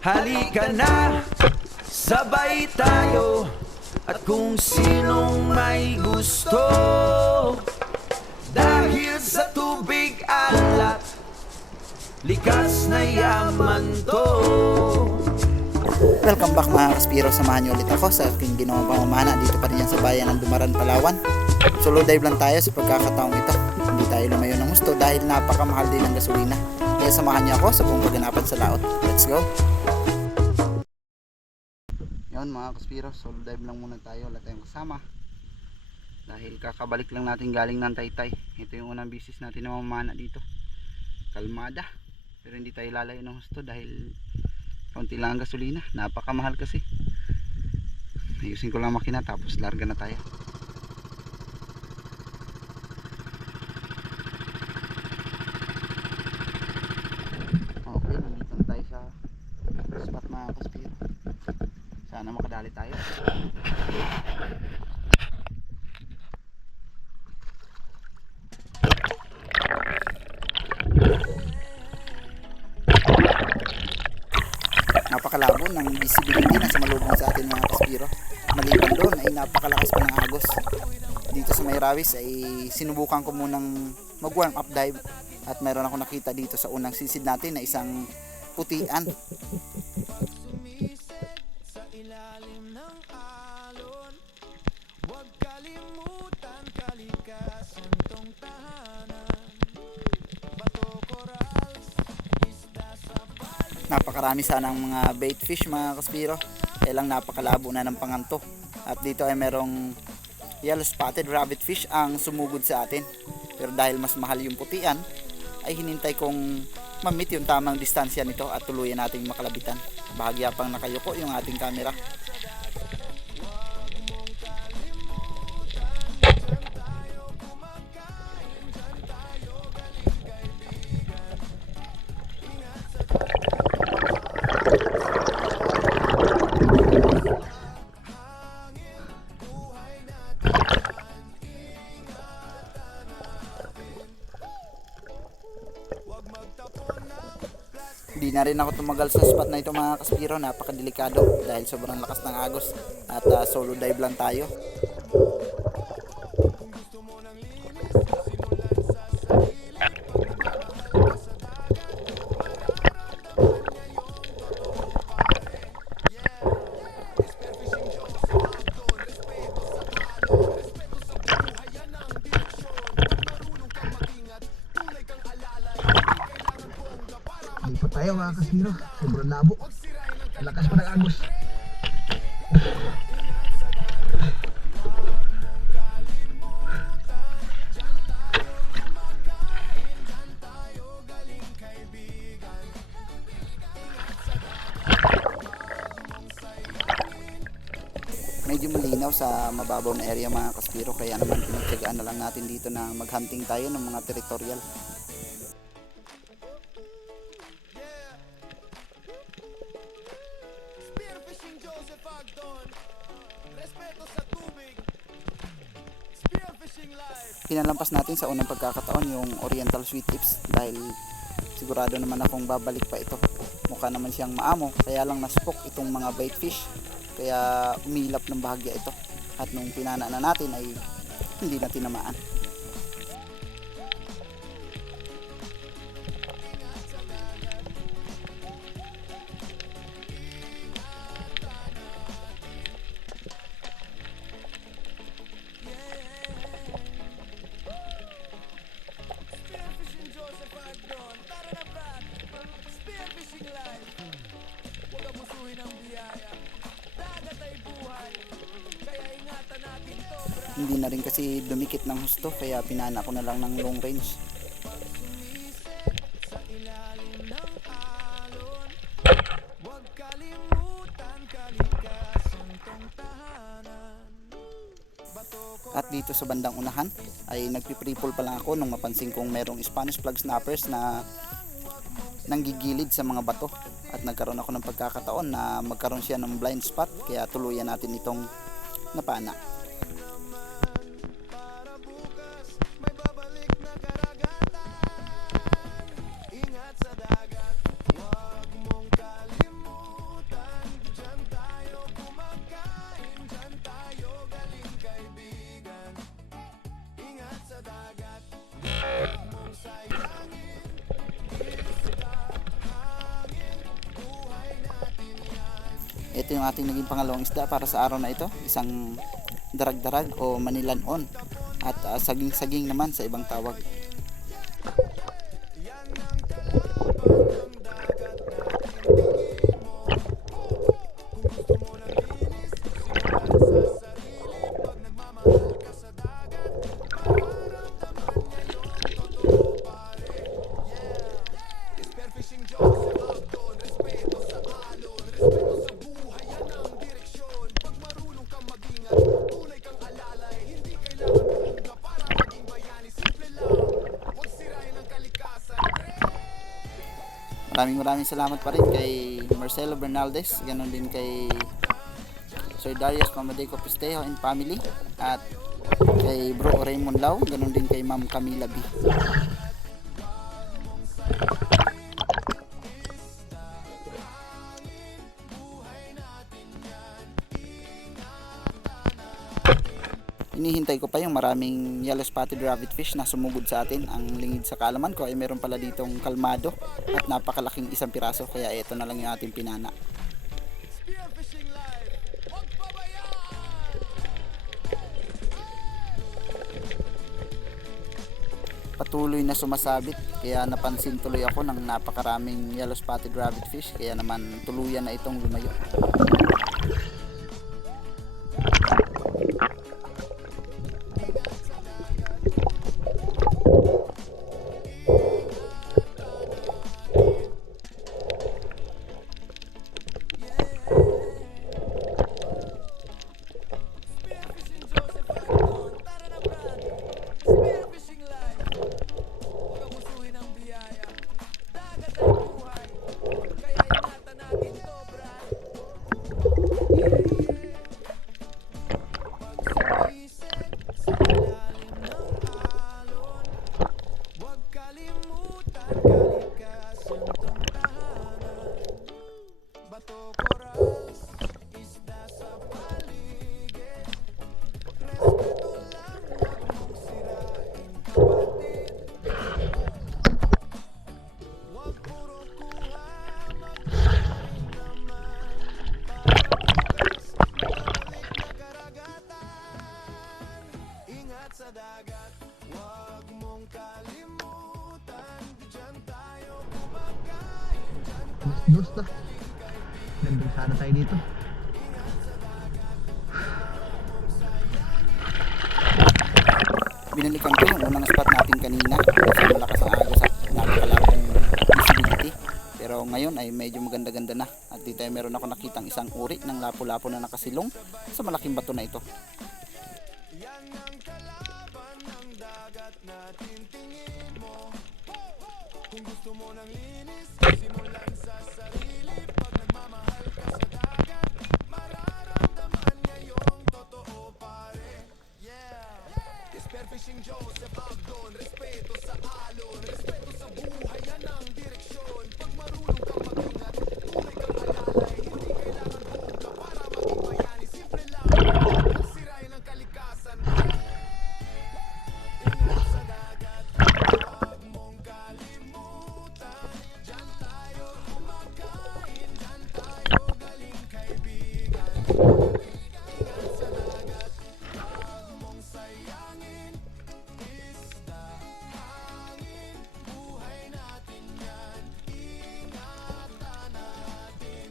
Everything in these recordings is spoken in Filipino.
Halika na, sabay tayo. At kung sinong may gusto, dahil sa tubig alat, likas na yaman to. Welcome back mga Kaspiro, samahan niyo ulit ako sa aking ginawang pamamana dito pa rin yan sa bayan ng Dumaran, Palawan. Solo dive lang tayo sa pagkakataong ito. Hindi tayo lumayo ng gusto dahil napakamahal din ng gasolina. Kaya samahan niyo ako sa buong pagganapan sa laot. Let's go! Yun mga Kaspiro, solo dive lang muna tayo. Wala tayong kasama dahil kakabalik lang natin galing ng Taytay. Ito yung unang bisis natin na mamamana dito. Kalmada, pero hindi tayo lalayo ng gusto dahil kaunti lang ang gasolina, napakamahal kasi. Ayusin ko lang makina tapos larga na tayo. Okay, nandito na tayo sa spot mga Kaspiro. Sana makadali tayo. Napakalabo ng visibility na sumalubong sa atin mga Kaspiro. Maliban doon ay napakalakas pa ng agos. Dito sa Mayrawis ay sinubukan ko munang mag warm up dive at mayroon ako nakita dito sa unang sisid natin na isang putian. Napakarami sana ang mga bait fish mga Kaspiro, kaya lang napakalabo na ng panganto. At dito ay merong yellow spotted rabbit fish ang sumugod sa atin, pero dahil mas mahal yung putian ay hinintay kong ma-meet yung tamang distansya nito at tuluyan nating makalabitan. Bahagya pang nakayuko yung ating camera. Hindi na rin ako tumagal sa spot na ito mga Kaspiro, napakadelikado dahil sobrang lakas ng agos at solo dive lang tayo. Lipat tayo mga Kaspiro, sobrang labo. Lakas pa ng agos. Medyo malinaw sa mababaw na area mga Kaspiro, kaya naman pinagtyagaan na lang natin dito na maghunting tayo ng mga territorial. Pinalampas natin sa unang pagkakataon yung Oriental Sweet Tips dahil sigurado naman akong babalik pa ito. Mukha naman siyang maamo, kaya lang naspok itong mga bait fish, kaya umilap ng bahagya ito. At nung pinana na natin ay hindi na tinamaan. Hindi na rin kasi dumikit ng husto, kaya pinana ko na lang ng long range. At dito sa bandang unahan ay nagpi-pre-pull pa lang ako nung mapansin kong merong Spanish plug snappers na nanggigilid sa mga bato, at nagkaroon ako ng pagkakataon na magkaroon siya ng blind spot, kaya tuluyan natin itong napana. Ito yung ating naging pangalawang isda para sa araw na ito. Isang darag-darag o manilanon at saging-saging naman sa ibang tawag. Maraming salamat pa rin kay Marcelo Bernaldez, ganon din kay Sir Darius Mamadeco Pistejo and family, at kay Bro Raymond Lau, ganon din kay Ma'am Camila B. Inihintay ko pa yung maraming yellow spotted rabbit fish na sumugod sa atin. Ang lingid sa kaalaman ko ay meron pala ditong kalmado at napakalaking isang piraso, kaya ito na lang yung ating pinana. Patuloy na sumasabit, kaya napansin tuloy ako ng napakaraming yellow spotted rabbit fish, kaya naman tuluyan na itong lumayo. Dos na. Nandun sana tayo dito. Binalikan ko yung unang spot natin kanina kasi malakas ang agos at napakalabong visibility. Pero ngayon ay medyo maganda-ganda na. At dito ay meron ako nakitang isang uri ng lapu-lapu na nakasilong sa malaking bato na ito. Kung gusto mo ng linis, simulan sa sarili. Pag nagmamahal ka sa dagat, mararamdaman ngayong totoo pare. Yeah! Spearfishing Joseph Abdon, respeto sa alon, respeto sa buhay, yan ang direksyon. Pag marunong kang mag-ingat, tunay kang alalay, hindi kailangan bongga para maging bayani. Simple lang, huwag sirain ang kalikasan. Ingat sa dagat, huwag mong kalimutan. Diyan tayo kumakain, diyan tayo galing kaibigan. Ingat sa dagat, huwag mong sayangin. Isda, hangin, buhay natin yan. Ingatan natin.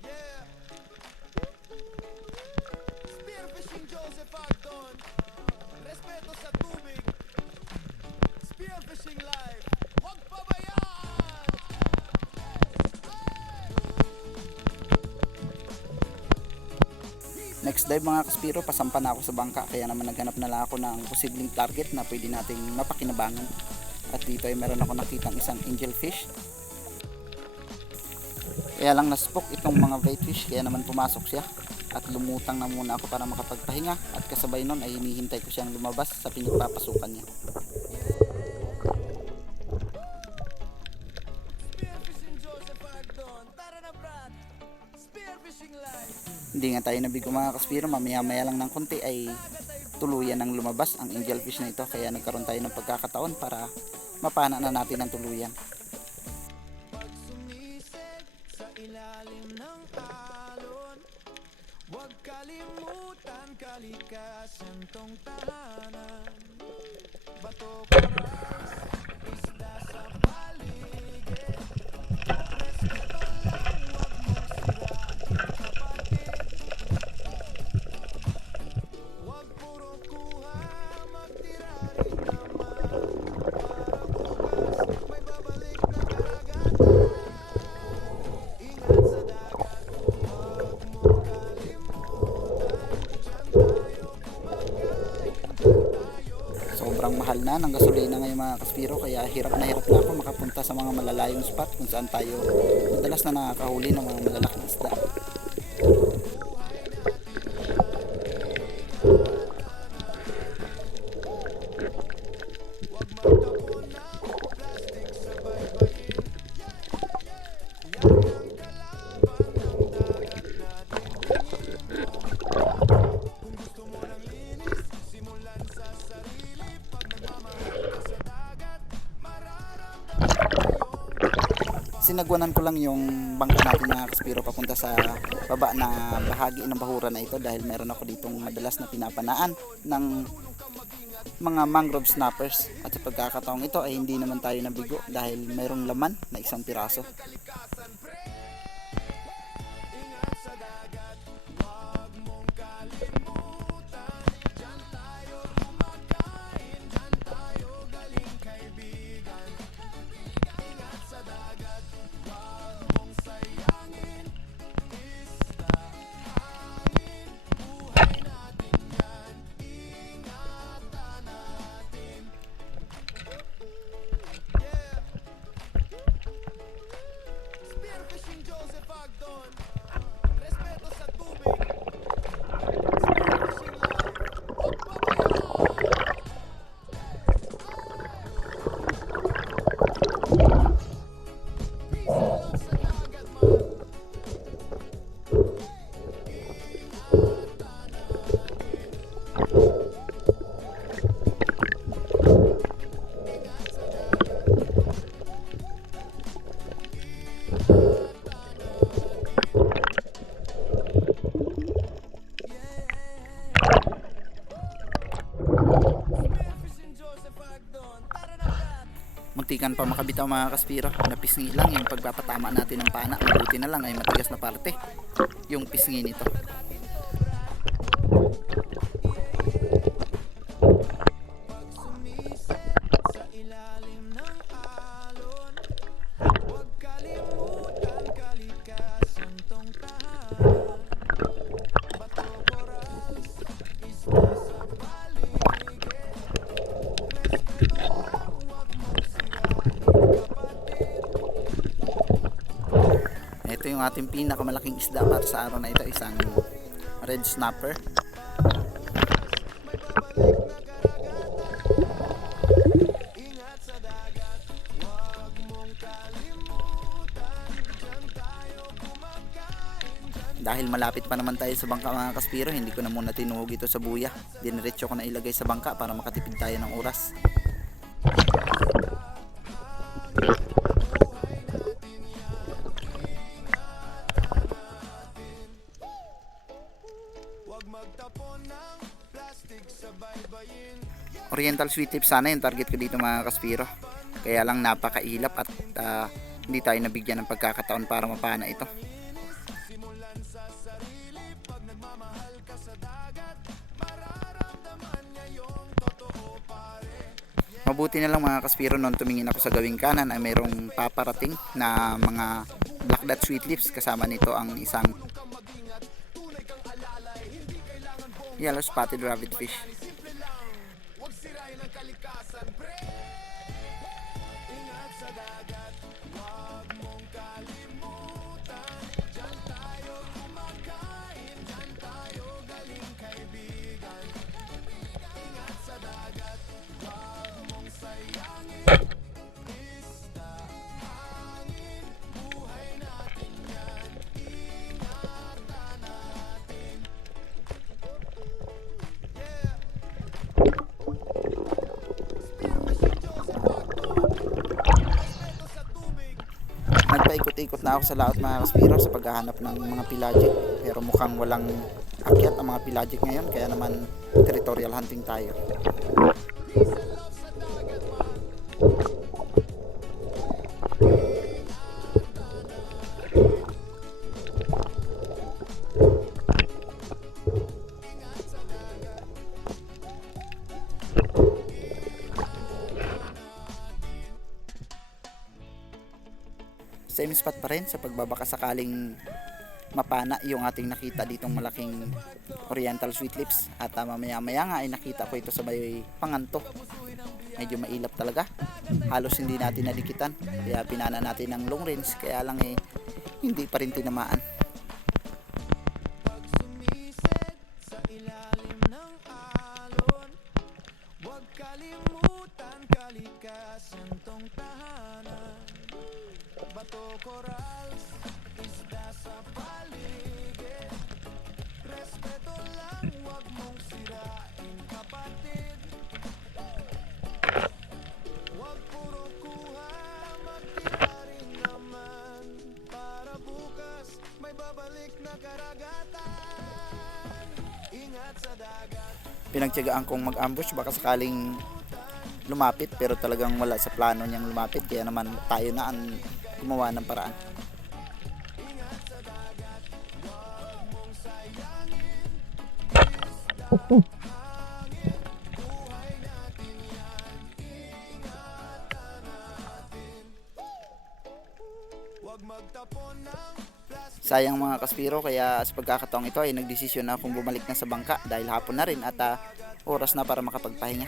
Yeah! Spearfishing Joseph Agdon, respeto sa tubig. Spearfishing life, huwag pabayaan! Next dive mga kaspiro, pasampa na ako sa bangka, kaya naman naghanap na lang ako ng posibleng target na pwede nating mapakinabangan. At dito ay meron ako nakitang isang angelfish. Kaya lang naspook itong mga baitfish, kaya naman pumasok siya. At lumutang na muna ako para makapagpahinga, at kasabay nun ay hinihintay ko siyang lumabas sa pinagpapasukan niya. Hindi nga tayo nabigo mga kaspiro, mamaya-maya lang ng konti ay tuluyan ng lumabas ang angelfish na ito, kaya nagkaroon tayo ng pagkakataon para mapana na natin ang tuluyan. Sobrang mahal na ng gasolina ngayon mga kaspiro, kaya hirap na ako makapunta sa mga malalayong spot kung saan tayo madalas na nakakahuli ng mga malalaking isda. Sinagwanan ko lang yung bangka natin mga kaspiro papunta sa baba na bahagi ng bahura na ito dahil meron ako ditong madalas na pinapanaan ng mga mangrove snappers, at sa pagkakataong ito ay hindi naman tayo nabigo dahil mayroong laman na isang piraso. Muntikan pa makabitaw mga kaspiro, napisngi lang yung pagpapatama natin ng pana. Mabuti na lang ay matigas na parte yung pisngi nito. Ito yung ating pinakamalaking isda para sa araw na ito, isang red snapper. Dahil malapit pa naman tayo sa bangka mga kaspiro, hindi ko na muna tinuhog ito sa buya. Diniretso ko na ilagay sa bangka para makatipid tayo ng oras. Oriental sweet tip sana yung target ko dito mga kaspiro, kaya lang napakailap at hindi tayo nabigyan ng pagkakataon para mapana ito. Mabuti na lang mga kaspiro, noon tumingin ako sa gawing kanan ay mayroong paparating na mga black dot sweet lips, kasama nito ang isang yellow spotted rabbit fish. Nagpaikot-ikot na ako sa laot mga kaspiro sa paghahanap ng mga pelagic, pero mukhang walang akyat ang mga pelagic ngayon, kaya naman territorial hunting tayo. Same spot pa rin sa pagbabaka sakaling mapana yung ating nakita ditong malaking oriental sweet lips, at mamaya maya nga ay nakita ko ito sa may panganto. Medyo mailap talaga, halos hindi natin nadikitan, kaya pinana natin ng long range, kaya lang hindi pa rin tinamaan. Pinagtiyagaan kong mag-ambush baka sakaling lumapit, pero talagang wala sa plano niyang lumapit, kaya naman tayo na ang gumawa ng paraan. Sayang mga kaspiro, kaya sa pagkakataong ito ay nagdesisyon na akong bumalik na sa bangka dahil hapon na rin at oras na para makapagpahinga.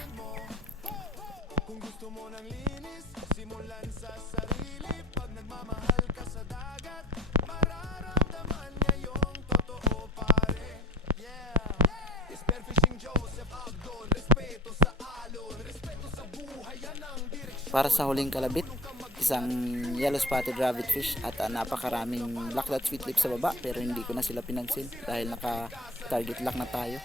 Para sa huling kalabit, isang yellow spotted rabbit fish at napakaraming blacklet sweet lips sa baba, pero hindi ko na sila pinansin dahil naka target lock na tayo.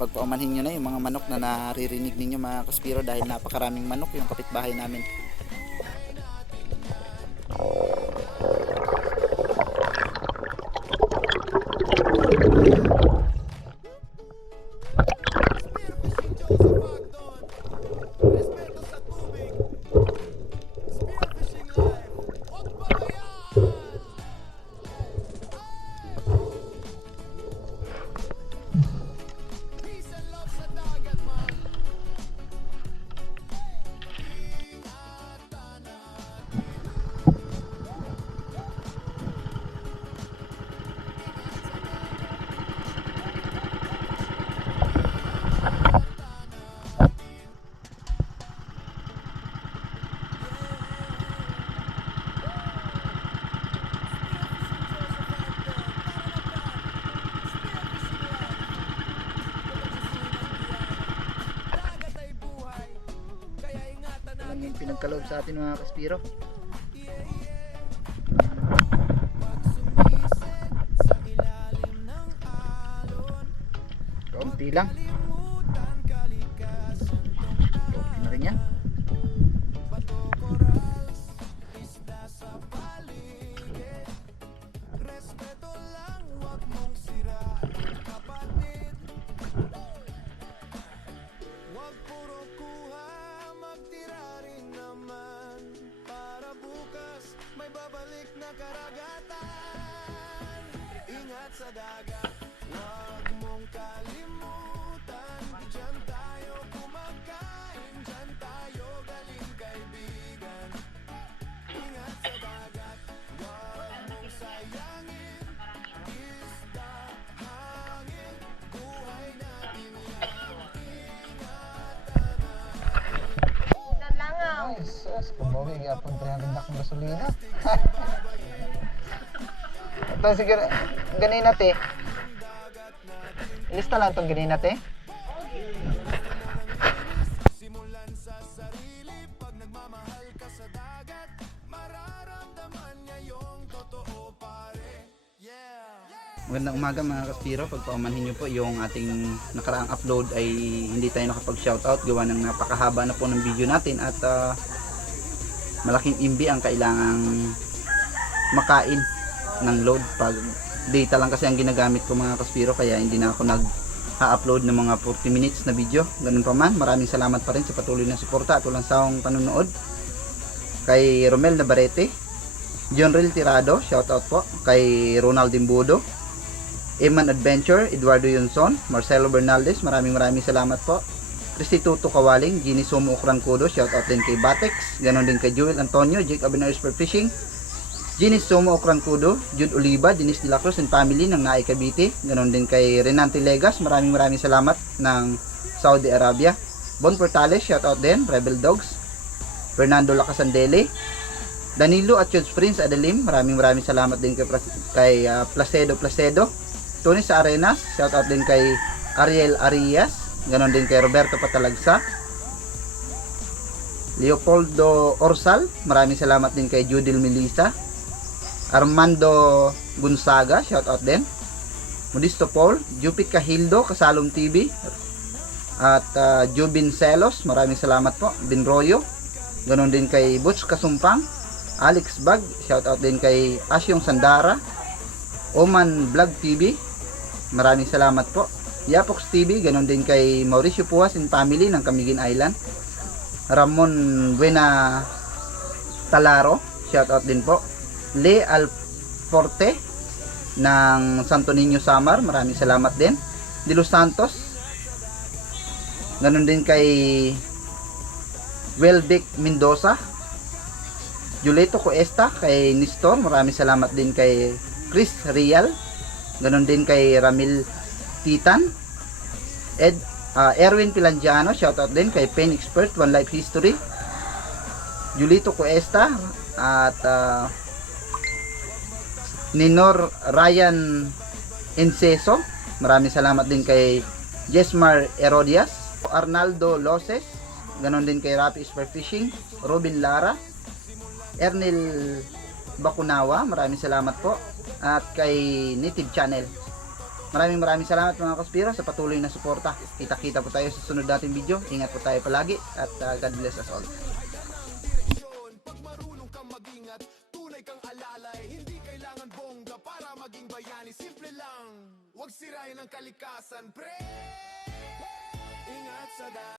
Pagpaumanhin nyo na yung mga manok na naririnig ninyo mga kaspiro, dahil napakaraming manok yung kapitbahay namin. Yung pinagkaloob sa atin mga kaspiro. Kaunti lang. Okay na rin yan. Sa dagat, huwag mong kalimutan, diyan tayo kumakain, diyan tayo galing kaibigan. Ingat sa dagat, huwag mong sayangin, isda, hangin, buhay natin yan, ingatan natin. Ay, sus, kumbawi, yapon 300 na kong gasolina. Ito siguro, ganina te. Ilista lang itong ganina te. Simulan sa sarili, pag nagmamahal ka sa dagat, mararamdaman niya yung totoo pare. Yeah! Magandang umaga mga Kaspiro. Pagpaumanhin nyo po yung ating nakaraang upload ay hindi tayo nakapag-shoutout gawa ng napakahaba na po ng video natin at malaking MB ang kailangang makain ng load. Pag data lang kasi ang ginagamit ko mga Kaspiro, kaya hindi na ako nag-upload ng mga 40 minutes na video. Ganun pa man, maraming salamat pa rin sa patuloy na suporta at walang sawang panunood. Kay Romel Navarrete, Jonrel Tirado, shoutout po. Kay Ronald Imbudo, Eman Adventure, Eduardo Yunson, Marcelo Bernaldez, maraming salamat po. Restituto Kawaling, Ginny Sumo Ukrangkudo, shoutout din kay Batex, ganon din kay Joel Antonio, Jake Abinario Sport Fishing, Ginny Sumo Ukrangkudo, Jude Oliva, Dennis De La Cruz and family ng Naay Cavite, ganon din kay Renante Legas, maraming salamat ng Saudi Arabia. Bon Portales, shoutout din, Rebel Dogs, Fernando Lacasandele, Danilo at Chuds Prince Adalim, maraming salamat din kay Placedo, Tony sa Arenas, shoutout din kay Ariel Arias, ganon din kay Roberto Patalagsa, Leopoldo Orsal, maraming salamat din kay Judil Melisa, Armando Gonzaga, shoutout din, Modisto Paul, Jupit Kahildo, Kasalom TV, at Jubin Celos, maraming salamat po, Binroyo, ganon din kay Butch Kasumpang, Alex Bag, shoutout din kay Asyong Sandara, Oman Vlog TV, maraming salamat po. Yapox TV, ganon din kay Mauricio Puas and family ng Camiguin Island. Ramon Buena Talaro, shoutout din po. Le Alforte ng Santo Niño Samar, maraming salamat din. De Los Santos, ganon din kay Welbeck Mendoza, Juleto Cuesta, kay Nistor, maraming salamat din kay Chris Real, ganon din kay Ramil Titan, Erwin Pilangiano, shoutout din kay Pen Expert, One Life History, Julito Cuesta, at Ninor Ryan Enceso, maraming salamat din kay Jesmar Herodias, Arnaldo Loses, ganon din kay Rapi Sport Fishing, Robin Lara, Ernil Bakunawa, maraming salamat po, at kay Native Channel. Maraming salamat mga Kaspiro sa patuloy na suporta. Kita-kita po tayo sa sunod nating video. Ingat po tayo palagi at God bless us all. Pag marunong kang mag-ingat, tunay kang alalay. Hindi kailangan bongga para maging bayani. Simple lang, huwag sirain ang kalikasan, pre. Ingat sa